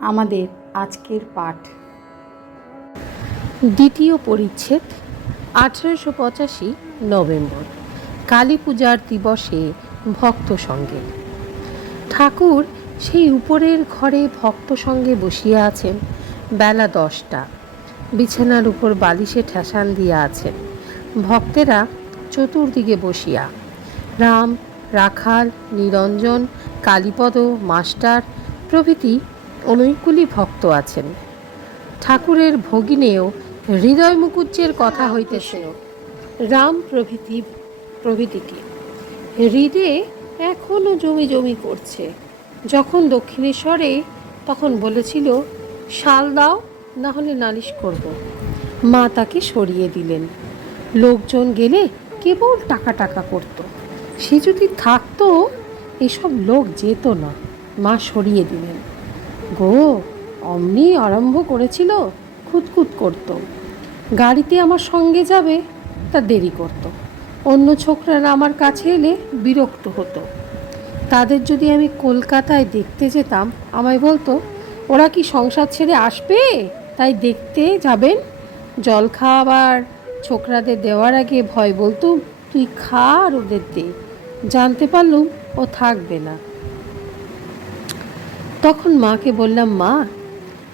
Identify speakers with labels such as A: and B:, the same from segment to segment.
A: আমাদের আজকের পাঠ।
B: দ্বিতীয় পরিচ্ছেদ, আঠেরোশো পঁচাশি নভেম্বর, কালী পূজার দিবসে ভক্ত সঙ্গে। ঠাকুর সেই উপরের ঘরে ভক্ত সঙ্গে বসিয়া আছেন। বেলা দশটা। বিছানার উপর বালিশে ঠেসান দিয়া আছেন। ভক্তেরা চতুর্দিকে বসিয়া। রাম, রাখাল, নিরঞ্জন, কালীপদ, মাস্টার প্রভৃতি অনেকগুলি ভক্ত আছেন। ঠাকুরের ভগিনেও হৃদয় মুকুজ্জের কথা হইতেছে। রাম প্রভৃতি, প্রভৃতিটি। হৃদে এখনও জমি জমি করছে যখন দক্ষিণেশ্বরে তখন বলেছিল, শাল দাও না হলে নালিশ করব। মা তাকে সরিয়ে দিলেন। লোকজন গেলে কেবল টাকা টাকা করত। সে যদি থাকতো, এসব লোক যেত না। মা সরিয়ে দিলেন। গো, অমনি আরম্ভ করেছিল খুঁতখুত করত। গাড়িতে আমার সঙ্গে যাবে, তা দেরি করত। অন্য ছোকরারা আমার কাছে এলে বিরক্ত হতো। তাদের যদি আমি কলকাতায় দেখতে যেতাম, আমায় বলতো, ওরা কি সংসার ছেড়ে আসবে? তাই দেখতে যাবেন? জল খাওয়াবার ছোকরাদের দেওয়ার আগে ভয় বলতো, তুই খা আর ওদের দে। জানতে পারলুম ও থাকবে না। তখন মাকে বললাম, মা,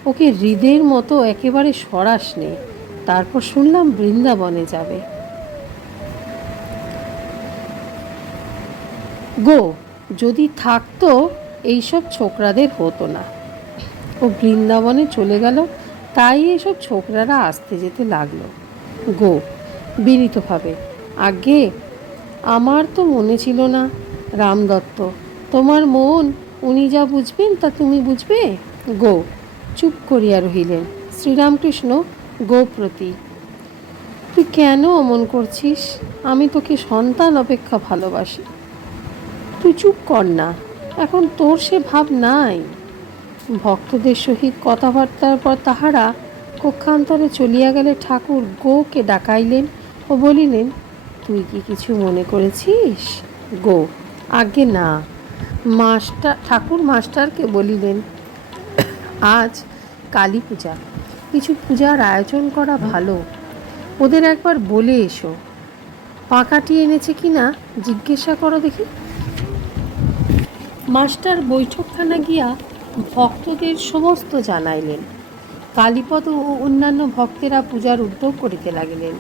B: ওকে হৃদের মতো একেবারে সরাস নে, তারপর শুনলাম বৃন্দাবনে যাবে। গো, যদি থাকতো, এইসব ছোকরাদের হতো না। ও বৃন্দাবনে চলে গেল, তাই এসব ছোকরারা আসতে যেতে লাগল। গো, বিনীতভাবে আগে আমার তো মনে ছিল না, রামদত্ত, তোমার মন উনি যা বুঝবেন, তা তুমি বুঝবে? গো, চুপ করিয়া রহিলেন। শ্রীরামকৃষ্ণ গো প্রতি তুই কেন অমন করছিস? আমি তোকে সন্তান অপেক্ষা ভালোবাসি। তুই চুপ কর না, এখন তোর সে ভাব নাই। ভক্তদের সহিত কথাবার্তার পর তাহারা কক্ষান্তরে চলিয়া গেলে ঠাকুর গোকে ডাকাইলেন ও বলিলেন, তুই কি কিছু মনে করেছিস? গো আগে না। মাস্টার ঠাকুর মাস্টারকে বলিলেন, আজ কালী পূজা। কিছু পূজার আয়োজন করা ভালো। ওদের একবার বলে এসো। পাকাটি এনেছে কি না জিজ্ঞাসা করো দেখি। মাস্টার বৈঠকখানা গিয়া ভক্তদের সমস্ত জানাইলেন। কালীপদ ও অন্যান্য ভক্তেরা পূজার উদ্যোগ করিতে লাগিলেন।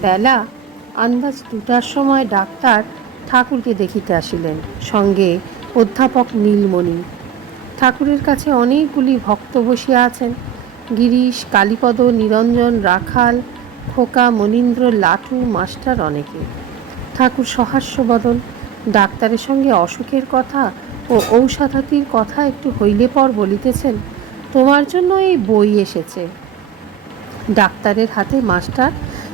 B: বেলা আন্দাজ দুটার সময় ডাক্তার ঠাকুরকে দেখিতে আসিলেন। সঙ্গে অধ্যাপক নীলমণি। ঠাকুরের কাছে অনেকগুলি ভক্ত বসিয়া আছেন। গিরিশ, কালীপদ, নিরঞ্জন, রাখাল, খোকা, মনীন্দ্র, লাটু, মাস্টার অনেকে। ঠাকুর সহাস্য বদন, ডাক্তারের সঙ্গে অসুখের কথা ও ঔষধাতির কথা একটু হইলে পর বলিতেছেন, তোমার জন্য এই বই এসেছে। ডাক্তারের হাতে মাস্টার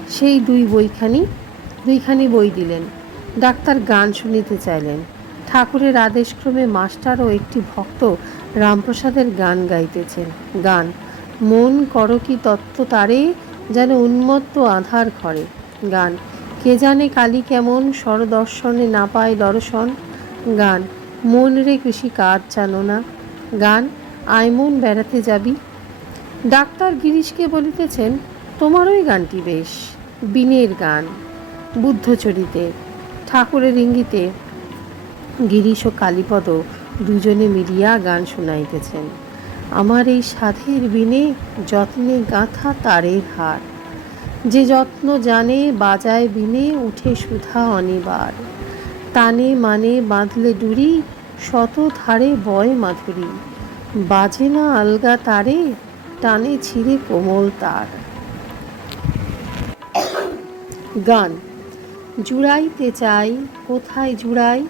B: সেই দুই বইখানি, দুইখানি বই দিলেন। ডাক্তার গান শুনিতে চাইলেন। ঠাকুরের আদেশক্রমে মাস্টার ও একটি ভক্ত রামপ্রসাদের গান গাইতেছেন। গান, মন করো কি তত্ত্ব তারে যেন উন্মত্ত আধার ঘরে। গান, কে জানে কালী কেমন স্বরদর্শনে না পায় দর্শন। গান, মন রে কৃষি কাজ জানো না। গান, আয় মন বেড়াতে যাবি। ডাক্তার গিরিশকে বলিতেছেন তোমার ওই গানটি বেশ। বিনের গান, বুদ্ধচরিতে, ঠাকুরের ইঙ্গিতে। গিরিশ ও কালীপদ দুজনে মিলিয়া গান শুনাইতেছেন। আমার এই সাধের বিনে যত্নে গাঁথা তারের হার। যে যত্ন জানে বাজায় বিনে উঠে সুধা অনিবার। টানে মানে বাঁধলে ডুরি, শত ধারে বয় মাধুরী। বাজে না আলগা তারে, টানে ছিঁড়ে কোমল তার। গান। জুড়াইতে চাই, কোথায় জুড়াই?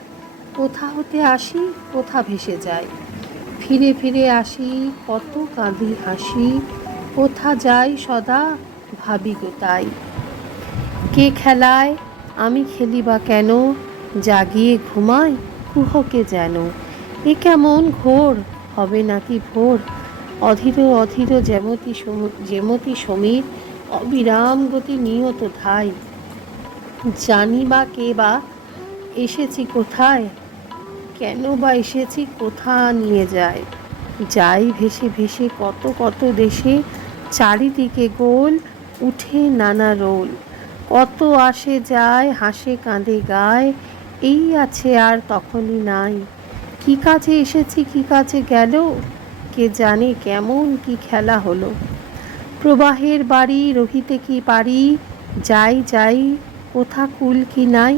B: কোথা হতে আসি, কোথা ভেসে যাই। ফিরে ফিরে আসি, কত কাঁদি হাসি, কোথা যাই সদা ভাবি গো তাই কে খেলায়, আমি খেলি বা কেন, জাগিয়ে ঘুমাই, কুহকে যেন। এ কেমন ঘোর, হবে নাকি ভোর? অধীর অধীর যেমতি যেমতি সমীর, অবিরাম গতি নিয়ত ধাই। জানি বা কে বা, এসেছি কোথায়? কেন বা এসেছি? কোথা নিয়ে যায়? যাই ভেসে ভেসে কত কত দেশে চারিদিকে গোল, উঠে নানা রোল। কত আসে যায়, হাসে কাঁদে গায়, এই আছে আর তখনই নাই। কি কাছে এসেছি, কি কাছে গেল? কে জানে কেমন কি খেলা হলো। প্রবাহের বাড়ি, রহিতে কি পারি? যাই যাই, কোথা কুল কি নাই?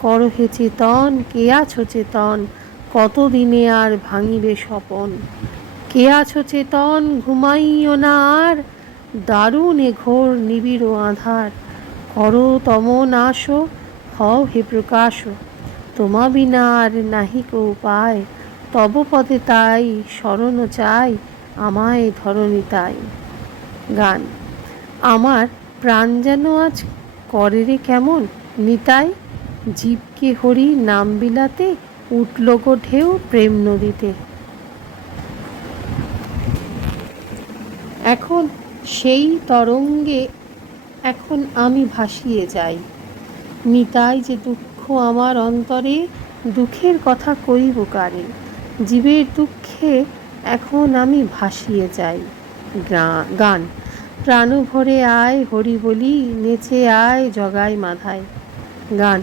B: করহে চেতন, কে আছো চেতন? কতদিনে আর ভাঙিবে স্বপন? কে আছো চেতন, ঘুমাইও না আর? দারুণ এ ঘোর নিবিড় আধার। করো তম নাশো, হও হে প্রকাশ। তোমা বিনা আর নাহি কো উপায়। তব পদে তাই শরণ চাই, আমায় ধরণী তাই। গান। আমার প্রাণ যেন আজ করে রে কেমন? নিতাই জীবকে হরি নাম বিলাতে উঠল গো ঢেউ প্রেম নদীতে। এখন সেই তরঙ্গে এখন আমি ভাসিয়ে যাই। নিতাই যে দুঃখ আমার অন্তরে, দুঃখের কথা কইব কারে? জীবের দুঃখে এখন আমি ভাসিয়ে যাই। গান প্রাণ ভরে আয় হরি বলি, নেচে আয় জগায় মাথায়। গান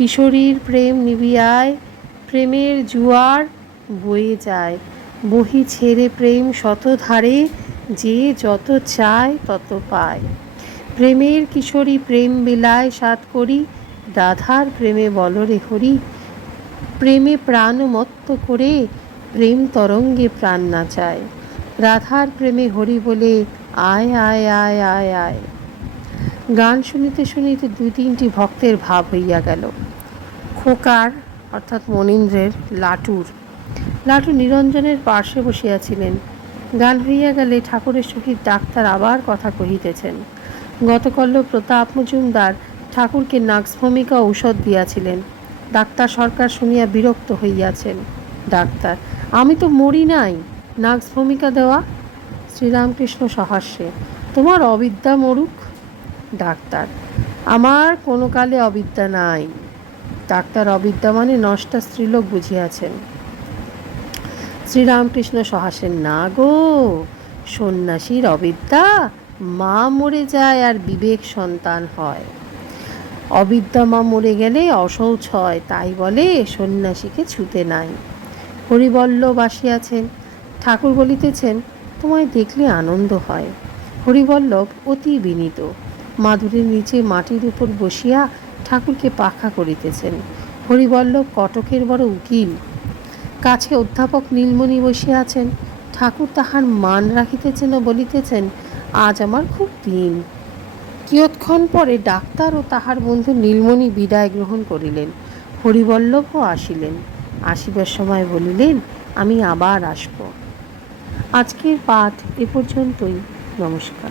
B: কিশোরীর প্রেম নিবিয়ায়, প্রেমের জুয়ার বয়ে যায়। বহি ছেড়ে প্রেম শতধারে, যে যত চায় তত পায়। প্রেমের কিশোরী প্রেম বিলায় সাত করি রাধার প্রেমে বলরে হরি। প্রেমে প্রাণ মত্ত করে, প্রেম তরঙ্গে প্রাণ নাচায় রাধার প্রেমে হরি বলে আয় আয় আয় আয় আয়। গান শুনিতে শুনিতে দুই তিনটি ভক্তের ভাব হইয়া গেল। খোকার, অর্থাৎ মনীন্দ্রের লাটুর। লাটু নিরঞ্জনের পার্শ্বে বসিয়াছিলেন। গান হইয়া গেলে ঠাকুরের সহিত ডাক্তার আবার কথা কহিতেছেন। গতকল্য প্রতাপ মজুমদার ঠাকুরকে নাক্স ভূমিকা ঔষধ দিয়াছিলেন। ডাক্তার সরকার শুনিয়া বিরক্ত হইয়াছেন। ডাক্তার, আমি তো মরি নাই নাক্স ভূমিকা দেওয়া? শ্রীরামকৃষ্ণ সহাস্যে, তোমার অবিদ্যা মরুক। ডাক্তার। আমার কোনো কালে অবিদ্যা নাই। ডাক্তার অবিদ্যা মানে নষ্টা স্ত্রীলোক বুঝিয়াছেন। শ্রীরামকৃষ্ণ সহাসেন, না গো, সন্ন্যাসীর অবিদ্যা, মা মরে যায় আর বিবেক সন্তান হয়। অবিদ্যা মা মরে গেলে অশৌচ হয়, তাই বলে সন্ন্যাসীকে ছুতে নাই। হরিবল্লভ আসিয়াছেন, ঠাকুর বলিতেছেন, তোমায় দেখলে আনন্দ হয়। হরিবল্লভ অতি বিনীত। মাধুরীর নিচে মাটির উপর বসিয়া ঠাকুরকে পাখা করিতেছেন। হরিবল্লভ কটকের বড় উকিল। কাছে অধ্যাপক নীলমণি বসিয়া আছেন। ঠাকুর তাহার মান রাখিতেছেন ও বলিতেছেন, আজ আমার খুব দিন। কিয়ৎক্ষণ পরে ডাক্তার ও তাহার বন্ধু নীলমণি বিদায় গ্রহণ করিলেন। হরিবল্লভও আসিলেন। আসিবার সময় বলিলেন, আমি আবার আসব। আজকের পাঠ এ পর্যন্তই। নমস্কার।